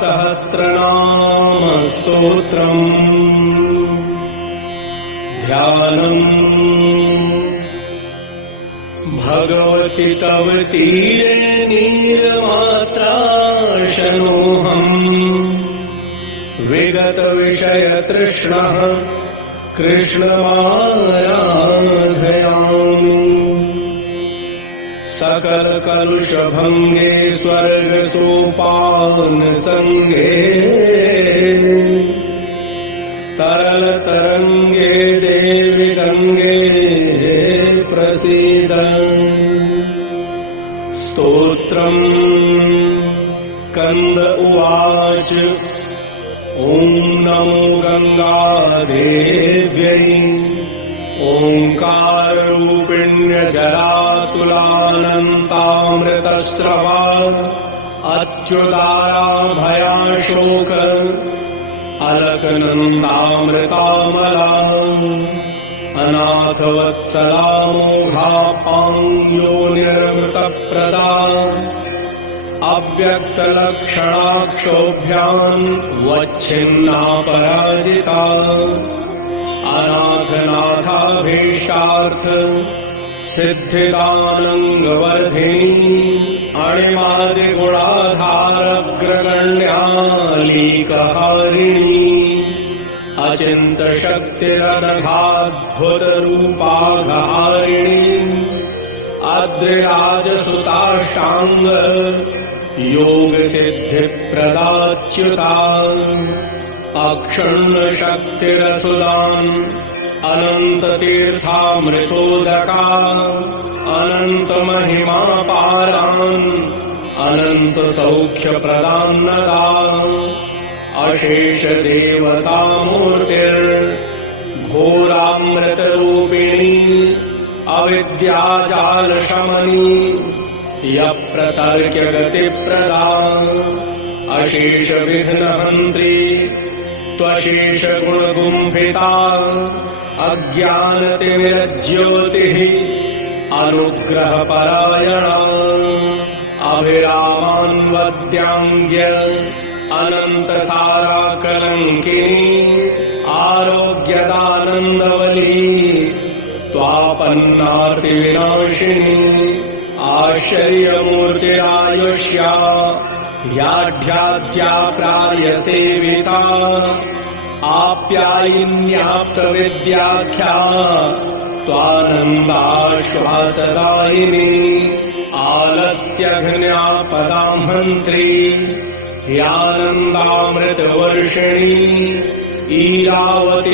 सहस्रनाम स्तोत्रम् ध्यानम् भगवति तव तीरे नीरमात्राशनोऽहम् विगत विषय तृष्णः कृष्णमाराधयामि सकल कलुषभङ्गे स्वर्गसोपान संगे तरल तरंगे देवि गंगे प्रसीद स्तोत्रम् कंद उवाच ॐ नमो गंगादेव्यै ओंकाररूपिण्यजरातुलानन्तामृतस्रवा अच्युताराभयाशोक अलकनन्दामृतामला अनाथवत्सला मोघापाङ्यो निर्मृतप्रदा अव्यक्तलक्षणाक्षोभ्याम् वच्छिन्ना पराजिता अनाथनाथाभीष्टार्थ सिद्धिदानङ्गवर्धिनी अणिमादिगुणाधारग्रगण्यालीकहारिणी अचिन्तशक्तिरनघाद्भुतरूपाघहारिणी अद्रिराजसुताष्टाङ्ग योगसिद्धिप्रदाच्युता अक्षुण्णशक्तिरसुदान् अनन्ततीर्थामृतोदका अनन्तमहिमापारान् अनन्तसौख्यप्रदान्नदा अशेषदेवतामूर्तिर्घोरामृतरूपिणी अविद्याजालशमनी यप्रतर्क्यगतिप्रदा अशेषविघ्नहन्त्री त्वशेषगुणगुम्फिता अज्ञानतिमिरज्योतिः अनुग्रहपरायणा अभिरामान्वद्याङ्ग्य अनन्तसाराकलङ्किनी आरोग्यदानन्दवली त्वापन्नार्तिविनाशिनी आश्चर्यमूर्तिरायुष्या याढ्याद्या प्रायसेविता आप्यायिन्याप्तविद्याख्या त्वानन्दाश्वासदायिनी आलस्यघ्न्यापदामन्त्री ह्यानन्दामृतवर्षिणी ईरावतीशदात्रीशा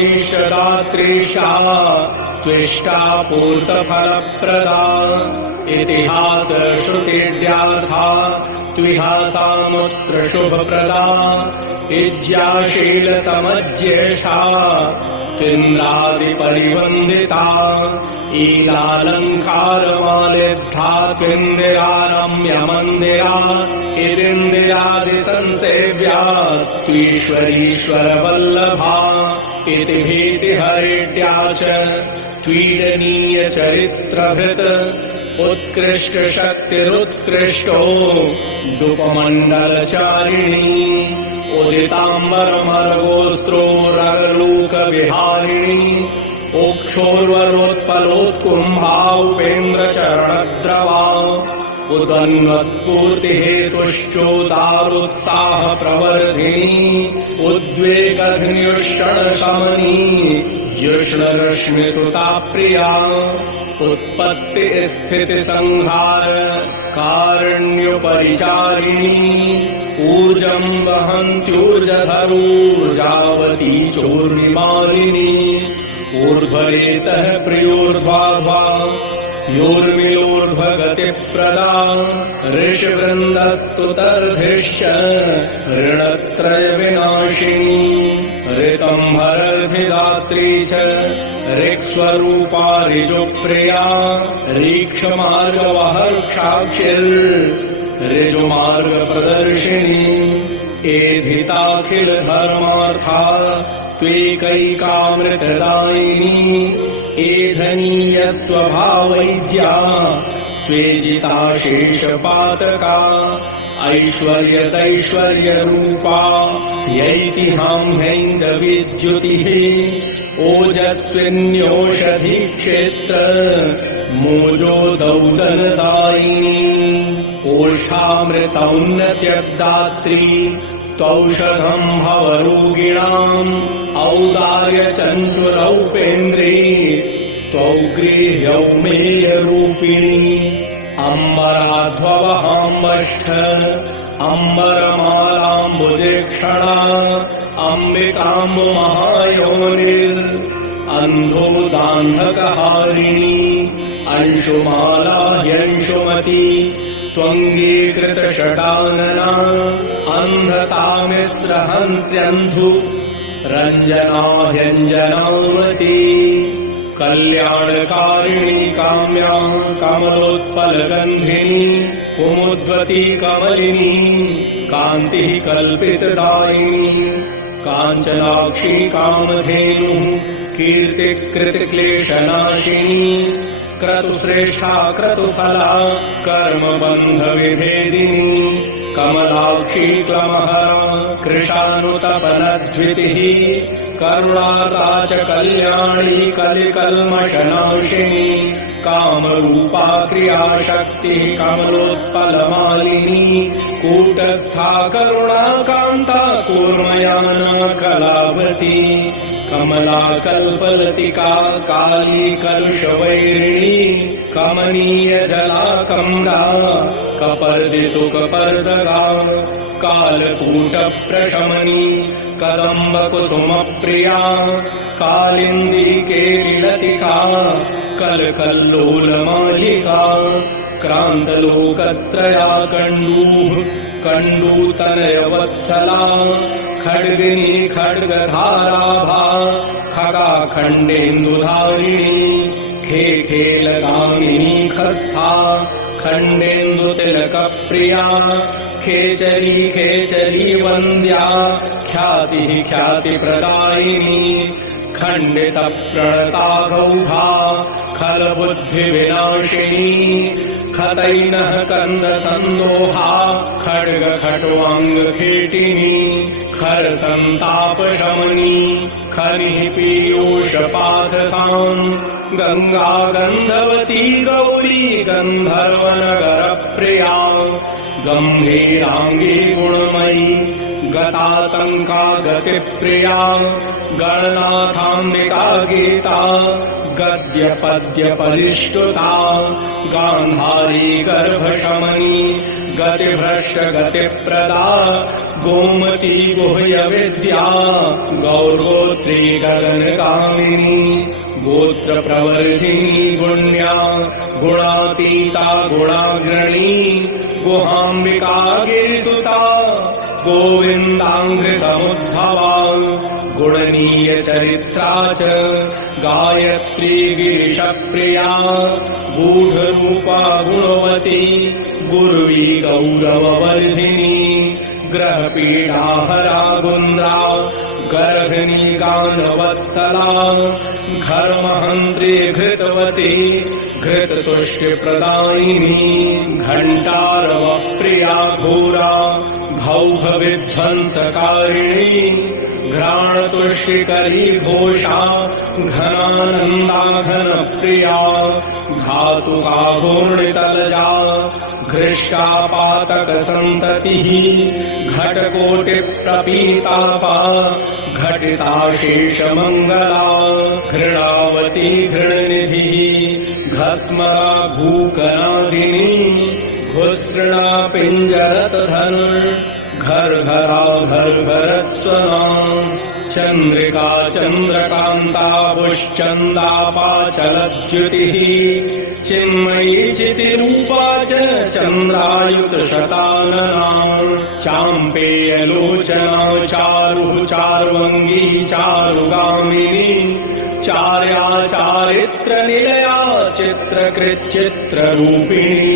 त्विष्टा पूर्तफलप्रदा इतिहासश्रुतिड्याथा त्विहासामुत्र शुभप्रदा इज्याशीलसमज्येषा त्विन्द्रादिपरिवन्दिता ईलालङ्कारमालिद्धा त्विन्दिरारम्यमन्दिरा इरिन्दिरादिसंसेव्या त्वीश्वरीश्वरवल्लभा इति भीतिहरिट्या च त्वीडनीयचरित्रभृत् उत्कृष्टशक्तिरुत्कृष्टो डुपमण्डलचारिणी उदिताम्बरमर्गोस्त्रोरलोकविहारिणी ओक्षोर्वरोत्पलोत्कुम्भा उपेन्द्रचरणद्रवा उदन्वत्पूर्तिहेतुश्चोदारुत्साहप्रवर्धिनी उद्वेगघ्न्युष्णशमनी युष्णरश्मिसुता प्रिया उत्पत्तिस्थितिसंहार कारुण्यपरिचारिणी ऊर्जम् वहन्त्यूर्जधरूर्जावती चोर्मिमालिनी ऊर्ध्वरेतः प्रियोर्ध्वाध्वा योर्मियोर्ध्वगतिप्रदा ऋषिवृन्दस्तुतर्धिश्च ऋणत्रयविनाशिनी ऋतम्भरर्धिदात्री च ऋक्स्वरूपा ऋजुप्रिया ऋजुमार्गप्रदर्शिनी एधिताखिलधर्मार्था त्वेकैकामृतदायिनी एधनीयस्वभावैज्या त्वेजिता शेषपातका ऐश्वर्यतैश्वर्यरूपा यैतिहांहैन्दविद्युतिः ओजस्विन्योषधिक्षेत्र मोजोदौदनदायिनी ओषामृतौन्नत्यदात्री त्वौषधम् भवरोगिणाम् औदार्यचञ्चुरौपेन्द्री त्वौग्रीह्यौमेयरूपिणी अम्बराध्ववहाम्बष्ठ अम्बरमालाम्बुजेक्षणा अम्बिकाम्बुमहायोनिर् अन्धोदान्धकहारिणी अंशुमाला ह्यंशुमती त्वङ्गीकृतषडानना अन्धतामिस्रहन्त्यन्धु रञ्जना ह्यञ्जनावती कल्याणकारिणी काम्या कमलोत्पलगन्धिनी कुमुद्वती कमलिनी कान्तिः कल्पितदायिनी काञ्चनाक्षी कामधेनुः कीर्तिकृतक्लेशनाशिनी क्रतुश्रेष्ठा क्रतुफला कर्मबन्धविभेदिनी कमलाक्षी क्लमहरा कृशानुतपलद्वितिः करुणाता च कल्याणी कलिकल्मषनाशिनी कामरूपा क्रियाशक्तिः कमलोत्पलमालिनी कूटस्था करुणाकान्ता कूर्मयाना कलावती कमला कल्पलतिका काली कलुषवैरिणी कमनीय जलाकम्रा कपर्दितुकपर्दगा कालकूटप्रशमनी कदम्बकुसुमप्रिया कालिन्दी केलिलतिका कलकल्लोलमालिका क्रान्तलोकत्रया कण्डूः कण्डूतनयवत्सला खड्गिनी खड्गधाराभा खगाखण्डेन्दुधारिणी खेखेलगामिनी खस्था खण्डेन्दुतिलकप्रिया खेचरी खेचरी वन्द्या ख्यातिः ख्यातिप्रदायिनी खण्डितप्रणतागौघा खलबुद्धिविनाशिनी खतैनः कन्दसन्दोहा खड्गखट्वाङ्गखेटिनी खरसन्तापशमनी खनिः पीयूषपाथसाम् गङ्गा गन्धवती गौरी गन्धर्वनगरप्रिया गम्भीराङ्गी गुणमयी गतातङ्का गतिप्रिया गणनाथाम्बिका गीता गद्यपद्यपरिष्टुता गान्धारी गर्भशमनी गतिभ्रष्टगतिप्रदा गोमती गुह्यविद्या गौर्गोत्री गगनगामिनी गोत्रप्रवर्धिनी गुण्या गुणातीता गुणाग्रणी गुहाम्बिका गिरिसुता गोविन्दाङ्घ्रिसमुद्भवा गुणनीयचरित्रा च गायत्री गिरिशप्रिया गूढरूपा गुणवती गुरुवी गौरववर्धिनी ग्रहपीडाहरा गुन्द्रा गर्भिणी गानवत्सला घर्महन्त्री घृतवती घृततुष्टिप्रदायिनी घण्टारवप्रिया घोरा भौभविध्वंसकारिणी घ्राणतुष्टिकरी घोषा घनानन्दा घनप्रिया धातुका घूर्णितलजा घृष्टापातकसन्ततिः घटकोटिप्रपीतापा घटिताशेषमङ्गला घृणावती घृणनिधिः घस्मरा भूकरादिनी घुसृणा पिञ्जरतधनुर् घर्घरा घर्घरस्वना चन्द्रिका चन्द्रकान्ता पुश्चन्दापाचलद्युतिः चिन्मयी चितिरूपा च चन्द्रायुतशतानना चाम्पेयलोचना चारुः चार्वङ्गी चारुगामिनी चार्या चारित्रनिलया चित्रकृच्चित्ररूपिणी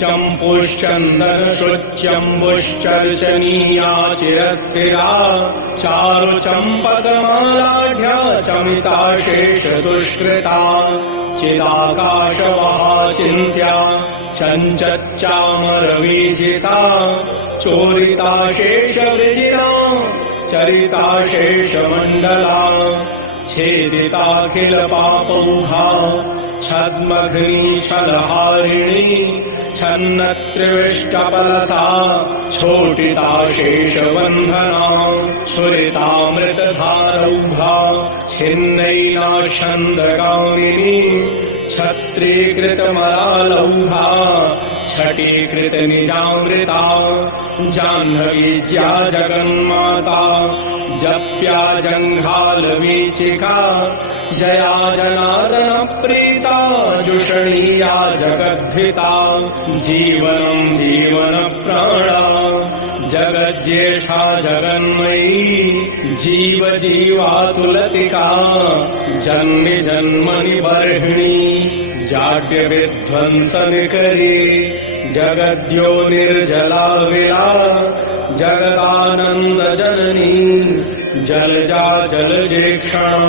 चम्पुश्चन्दनश्रुत्यम्बुश्चर्चनीया चिरस्थिरा चारुचम्पकमालाढ्या चमिताशेषदुष्कृता चिदाकाशवहा चिन्त्या चञ्चच्चामरवीजिता चोरिताशेषविजिता चरिताशेषमण्डला छेदिताखिलपापौघा छद्मघ्नी छलहारिणी छन्नत्रिविष्टपलता छोटिताशेषबन्धना छुरितामृतधारौघा छिन्नैनाशन्दगामिनी छत्रीकृतमलालौघा छटीकृतनिजामृता जाह्नवीज्या जगन्माता जप्या जङ्घालवीचिका जया जनार्दनप्रीता जुषणीया जगद्धिता जीवनं जीवनप्राणा जगज्येष्ठा जगन्मयी जीवजीवातुलतिका जन्मि जन्मनि बर्हिणी जाड्यविध्वंसनिकरी जगद्योनिर्जला विरा जगदानन्दजननी जलजा जलजेक्षणा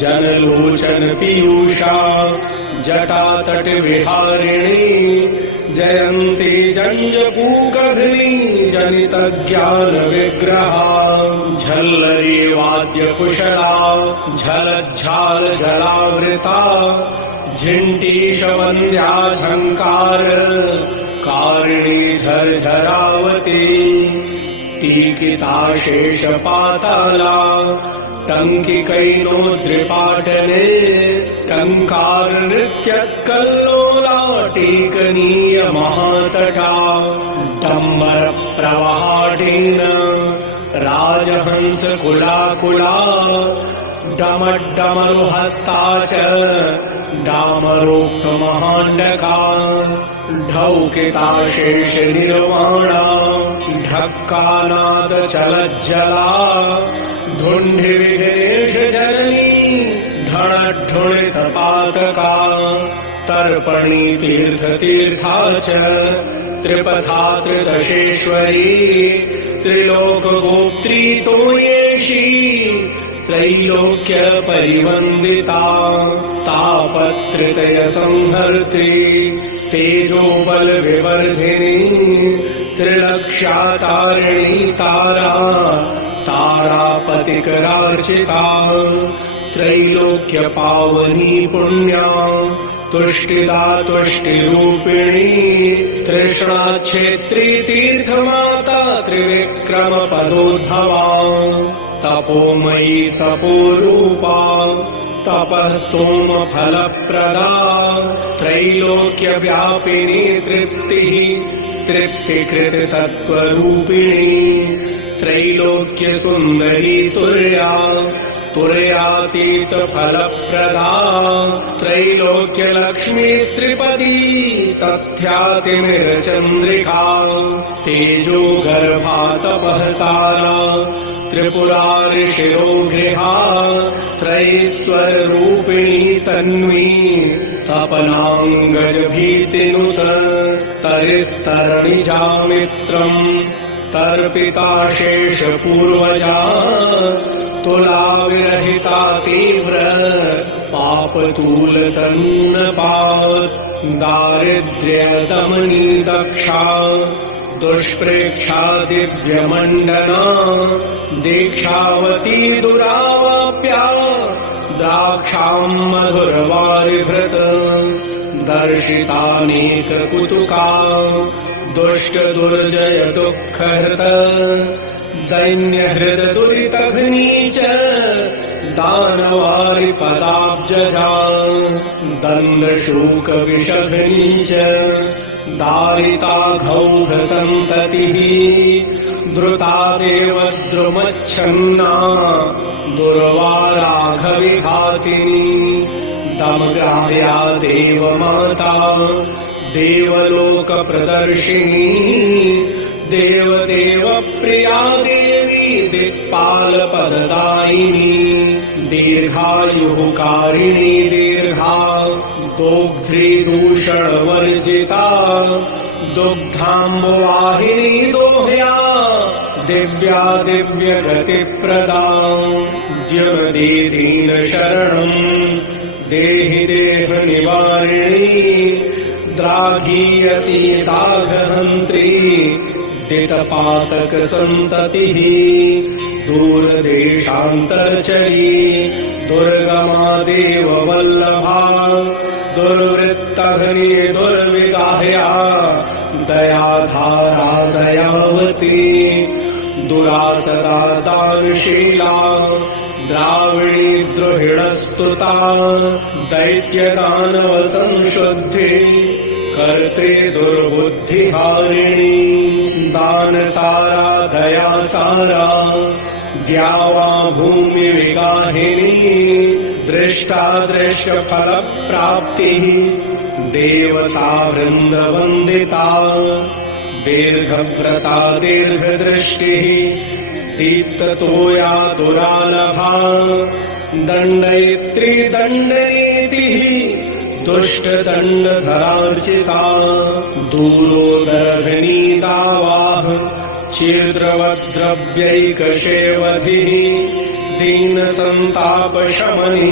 जनलोचन पीयूषा जटातटविहारिणी जयन्ती जञ्जपूकघ्नी जनितज्ञानविग्रहा झल्लरी वाद्यकुशला झलज्झाल जलावृता झिण्टीशवन्द्या झङ्कार कारिणी झरझरावती टीकिताशेषपाताला टङ्किकैनोद्रिपाटने टङ्कारनृत्यकल्लोला टीकनीय महातटा डम्बरप्रवहाटेन राजहंसकुलाकुला डमड्डमरुहस्ता च डामरोक्तमहाण्डका ढौकिताशेषनिर्वाणा ढक्कानादचलज्जला ढुण्ढिविघ्नेशजननी ढणढुणितपातका तर्पणी तीर्थतीर्था च त्रिपथा त्रिदशेश्वरी त्रिलोकगोप्त्री तोयेशी त्रैलोक्यपरिवन्दिता तापत्रयसंहर्त्री तेजोबलविवर्धिनी त्रिलक्ष्यातारिणी तारा तारापतिकरार्चिता त्रैलोक्यपावनी पुण्या तुष्टिदा तुष्टिरूपिणी तृष्णाच्छेत्री तीर्थमाता त्रिविक्रमपदोद्भवा तपोमयी तपोरूपा तपस्तोमफलप्रदा त्रैलोक्यव्यापिनी तृप्तिः तृप्तिकृततत्त्वरूपिणी त्रैलोक्यसुन्दरी तुर्या तुर्यातीतफलप्रदा त्रैलोक्यलक्ष्मीस्त्रिपदी तथ्यातिमिरचन्द्रिका तेजोगर्भातपःसारा त्रिपुरारिशिरोगृहा त्रैस्वररूपिणी तन्वी तपनाङ्गजभीतिनुत तरिस्तरणिजामित्रम् तर्पिताशेषपूर्वजा तुलाविरहिता तीव्र पापतूलतन्नपात् दारिद्र्यदमनी दक्षा दुष्प्रेक्षा दिव्यमण्डना दीक्षावती दुरावाप्या द्राक्षाम् मधुरवारिभृत दर्शितानेककुतुका दुष्टदुर्जय दुःखहृत दैन्यहृदुरितघ्नी च दानवारिपदाब्जजा दण्डशूकविषघ्नी च दारिताघौघसन्ततिः द्रुतादेव द्रुमच्छन्ना दुर्वाराघविघातिनी दमग्राह्या देवमाता देवलोकप्रदर्शिनी देवदेव प्रिया देवी दिक्पालपददायिनी दीर्घायुः कारिणी दीर्घा दोग्ध्री दूषणवर्जिता दुग्धाम्बुवाहिनी दोह्या दिव्या दिव्यगतिप्रदा द्युमती दीनशरणम् देहि देहनिवारिणी द्राघीयसी दाघहन्त्री दितपातकसन्ततिः दूरदेशान्तरचरी दुर्गमा देववल्लभा दुर्वृत्तघ्नी दुर्विगाह्या दयाधारा दयावती दुरासदा दानशीला द्राविणी द्रुहिणस्तुता दैत्यदानवसंशुद्धि कर्त्री दुर्बुद्धिहारिणी दानसारा दयासारा द्यावा भूमिविगाहिनी दृष्टादृश्यफलप्राप्तिः देवता वृन्दवन्दिता दीर्घव्रता दीर्घदृष्टिः दीप्ततोया दुरालभा दण्डयित्री दण्डनीतिः दुष्टदण्डधरार्चिता दूरोदर्भिनी दावाः क्षीद्रवद्द्रव्यैकशेवधिः दीनसन्तापशमनी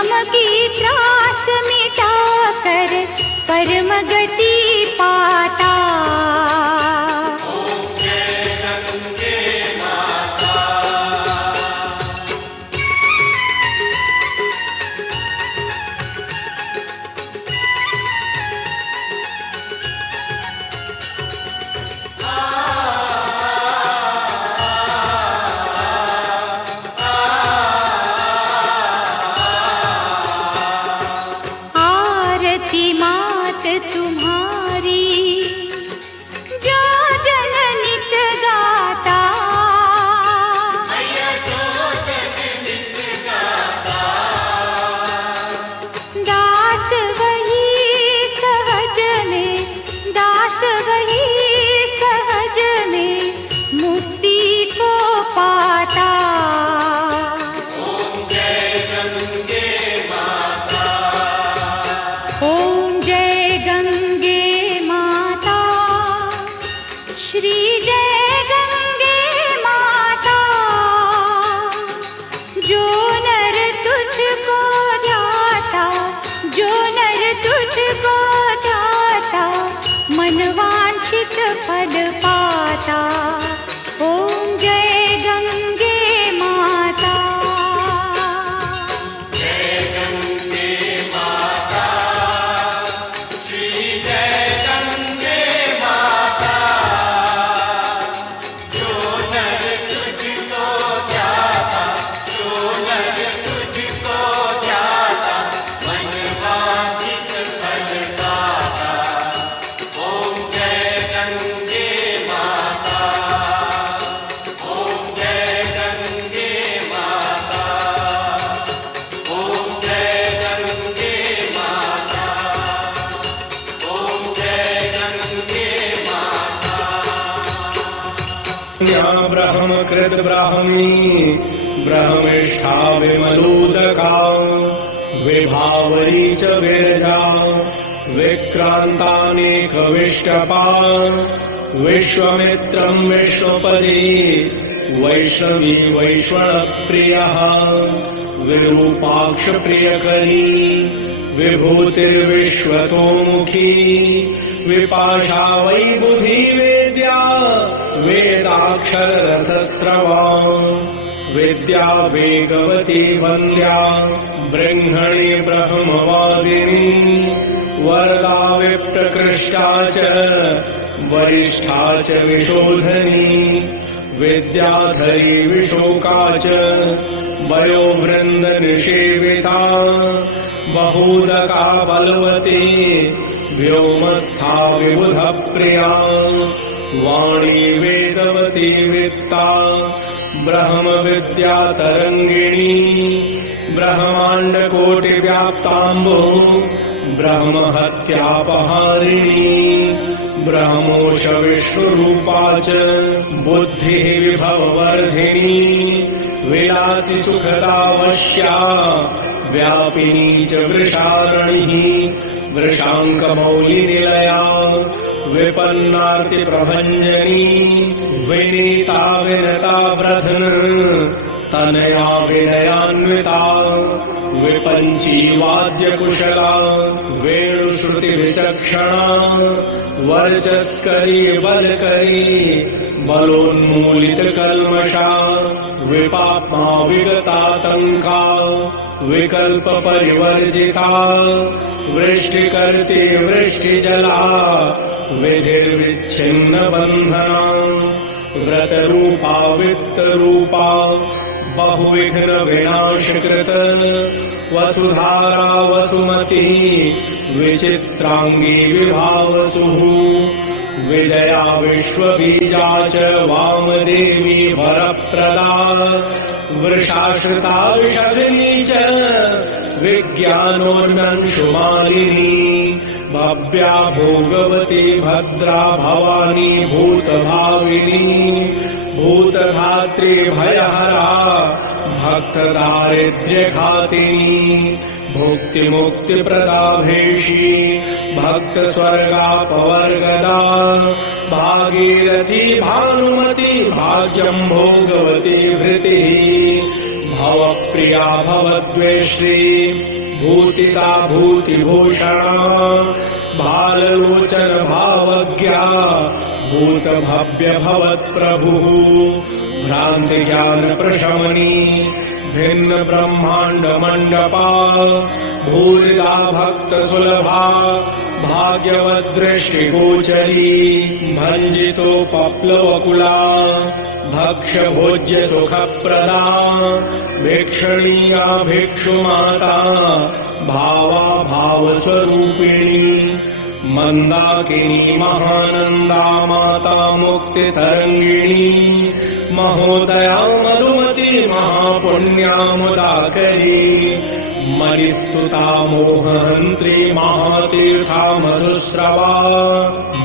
जन्म की त्रास मिटा कर परम गति पाता। तुम्हारी जो जन नित गाता, दास वही सहज में, दास वही सहज में मुक्ति को पाता। ओम जय गंगे माता, ओम जय गंगे माता, श्री जय गंगे माता। जो नर तुझको ध्याता, जो नर तुझको ध्याता, मन वांछित फल पाता। ओम जय गंगे माता, जय गंगे माता, श्री जय गंगे माता। जो नर तुझको ध्याता, जो नर तुझको ध्याता, मन वांछित फल पाता। ओम जय गंगे माता, ओम जय गंगे माता, ओम जय गंगे माता, ओम जय गंगे माता। ज्ञान ब्रह्म कृत ब्राह्मी ब्रह्मिष्ठा विमलोदका विभावरी च विरजा विक्रांतानेकविष्टपा विश्वमित्रं विश्वपदी वैष्णवी वैश्वप्रियः विरूपाक्ष प्रियकरी विभूतिर्विश्वतोमुखी विपाशा वै बुद्धि वेद्या वेदाक्षररसस्रवा विद्या वेगवती वन्द्या बृंहणि ब्रह्मवादिनी वरदा विप्रकृष्टा च वरिष्ठा च विशोधनी विद्याधरी विशोका च वयोवृन्दनिषेविता बहूदका बलवती व्योमस्था विबुधप्रिया वाणी वेदवती वित्ता ब्रह्मविद्या तरंगिणी ब्रह्माण्डकोटिव्याप्ताम्बो ब्रह्महत्यापहारिणी ब्रह्मोश विश्वरूपा च बुद्धिः विभववर्धिनी विलासी सुखदावश्या व्यापिनी च वृषारणिः वृषाङ्कमौलिनिलया विपन्नार्तिप्रभञ्जनी विनीता विनता व्रधन तनया विनयान्विता विपञ्ची वाद्यकुशला वेणुश्रुतिविचक्षणा वर्चस्करी बलकरी बलोन्मूलितकल्मषा विपाप्मा विगतातङ्का विकल्पपरिवर्जिता वृष्टिकर्त्री वृष्टिजला विधिर्विच्छिन्नबन्धना व्रतरूपा वित्तरूपा बहुविघ्नविनाशकृत वसुधारा वसुमती विचित्राङ्गी विभावसुः विजया विश्वबीजा च वामदेवी वरप्रदा वृषाश्रिता विषगिनी च विज्ञानोन्नंशुमालिनी भव्या भोगवती भद्रा भवानी भूतभाविनी भूतधात्री भयहरा भक्तदारिद्र्यघातिनी भुक्तिमुक्तिप्रदा भेषी भक्तस्वर्गापवर्गदा भागीरथी भानुमती भाग्यं भोगवती भृतिः भवप्रिया भवद्वेष्टी भूतिका भूतिभूषणा बाललोचन भावज्ञा भूतभव्य भवत्प्रभुः भ्रान्तिज्ञान प्रशमनी भिन्न ब्रह्माण्ड मण्डपा भूरिदा भक्त सुलभा भाग्यवद्दृष्टिगोचरी भञ्जितोपप्लवकुला भक्ष्य भोज्य सुखप्रदा भिक्षणीया भिक्षुमाता भावा भावस्वरूपिणी मन्दाकिनी महानन्दा माता मुक्तितरङ्गिणी महोदया मधुमती महापुण्या मुदाकरी मरिस्तुता मोहहन्त्री महातीर्था मधुस्रवा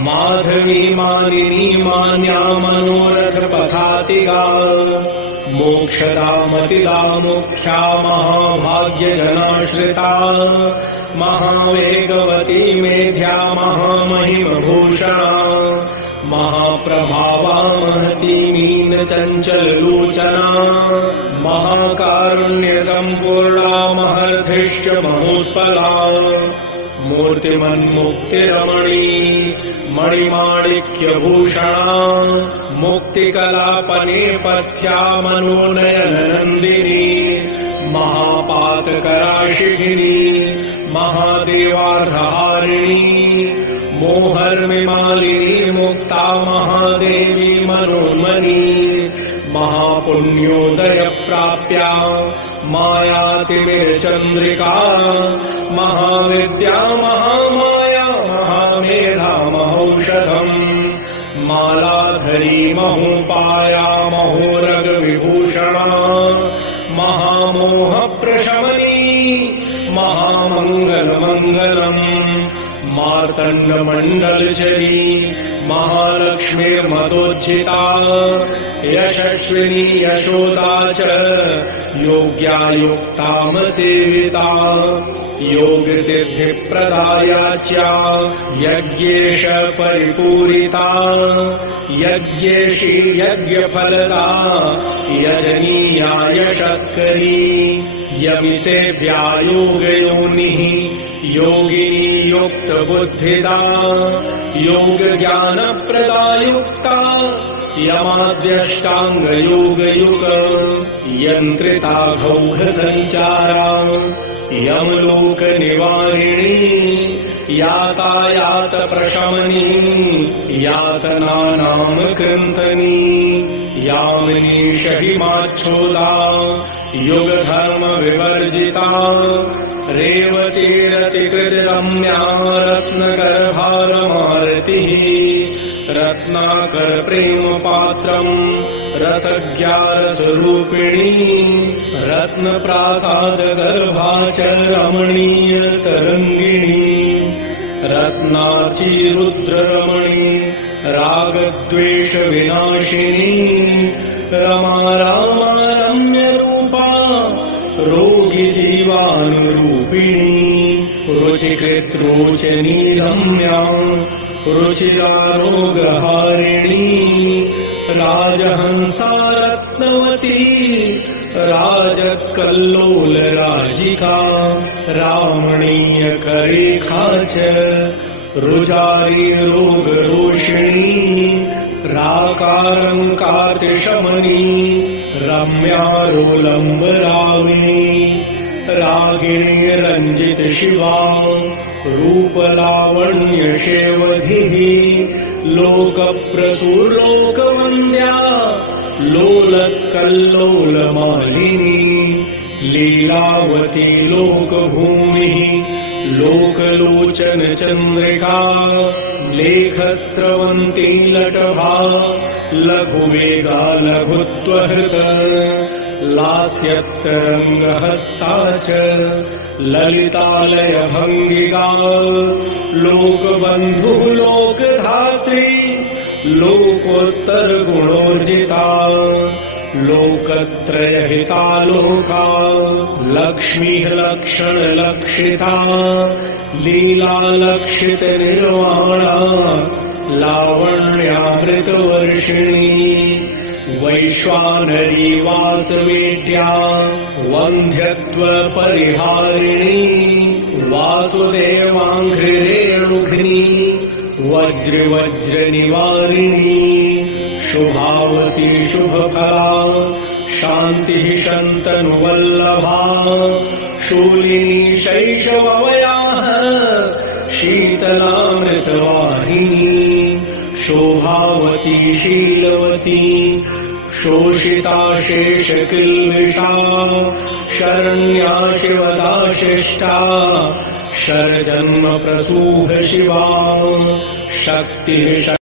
माधवी मानिनी मान्या मनोरथपथातिगा मोक्षदा मतिदा मुख्या महाभाग्यजनाश्रिता महावेगवती मेध्या महामहिमभूषणा महाप्रभावा महती मीनचञ्चललोचना महाकारुण्यसम्पूर्णा महर्धिश्च महोत्पला मूर्तिमन्मुक्तिरमणी मणिमाणिक्यभूषणा मुक्तिकलापनेपथ्या मनोनयननन्दिनी महापातकराशिखिनी महादेवार्धहारिणी मोहर्मिमालिनी मुक्ता महादेवी मनोन्मनी महापुण्योदयप्राप्या मायातिमिरचन्द्रिका महाविद्या महामाया महामेधा महौषधम् मालाधरी महोपाया महोरगविभूषणा महामोहप्रशमनी महामङ्गलमङ्गलम् मार्तण्डमण्डलचरी महालक्ष्मीर्मतोज्झिता यशस्विनी यशोदा च योग्या युक्तामसेविता योगसिद्धिप्रदायाच्या यज्ञेश परिपूरिता यज्ञेशी यज्ञफलदा यजनीया यशस्करी यमिसेभ्या योगयोनिः योगिनी युक्तबुद्धिदा योगज्ञानप्रदायुक्ता यमाद्यष्टाङ्गयोगयुग यन्त्रिता घौघसञ्चारा यमलोकनिवारिणी यातायातप्रशमनी यातनानां कृन्तनी यामिनी शहिमाच्छोदा युगधर्मविवर्जिता रेवतीरतिकृतरम्या रत्नगर्भारमारतिः रत्नाकरप्रेमपात्रम् रसज्ञारस्वरूपिणी रत्नप्रासादगर्भा च रमणीयतरङ्गिणी रत्नार्चिरुद्ररमणी रागद्वेषविनाशिनी रमा रामा रम्यरूपा रोगिजीवानुरूपिणी रुचिकृत्रोचनी रम्या रुचिरारोगहारिणी राजहंसा रत्नवती राजत्कल्लोलराजिका रामणीयकरेखा च रुजारी रोगरोषिणी राकारङ्कातिशमनी रम्यारोलम्बराविणी रागिणी रञ्जितशिवा रूपलावण्यशेवधिः लोकप्रसुरलोकवन्द्या लोलत्कल्लोलमालिनी लीलावती लोकभूमिः लोकलोचनचन्द्रिका लेखस्रवन्ती लटभा लघुवेगा लघुत्वहृत लास्यत्तरङ्गहस्ता च ललितालयभङ्गिका लोकबन्धुः लोकधात्री लोकोत्तरगुणोर्जिता लोकत्रयहिता लोका लक्ष्मीः लक्षणलक्षिता लीलालक्षितनिर्वाणा लावण्यामृतवर्षिणी वैश्वानरी वासवेट्या वन्ध्यत्वपरिहारिणी वासुदेवाङ्घ्रिरेणुघ्नी वज्रनिवारिणी शुभावती शुभफला शान्तिः शन्तनुवल्लभा शूलिनी शैशववयाः शीतलामृतवाहिनी शोभावती शीलवती शोषिता शेषकिल्बिषा शरण्या शिवदा शिष्टा शरजन्म प्रसूह शिवा शक्तिः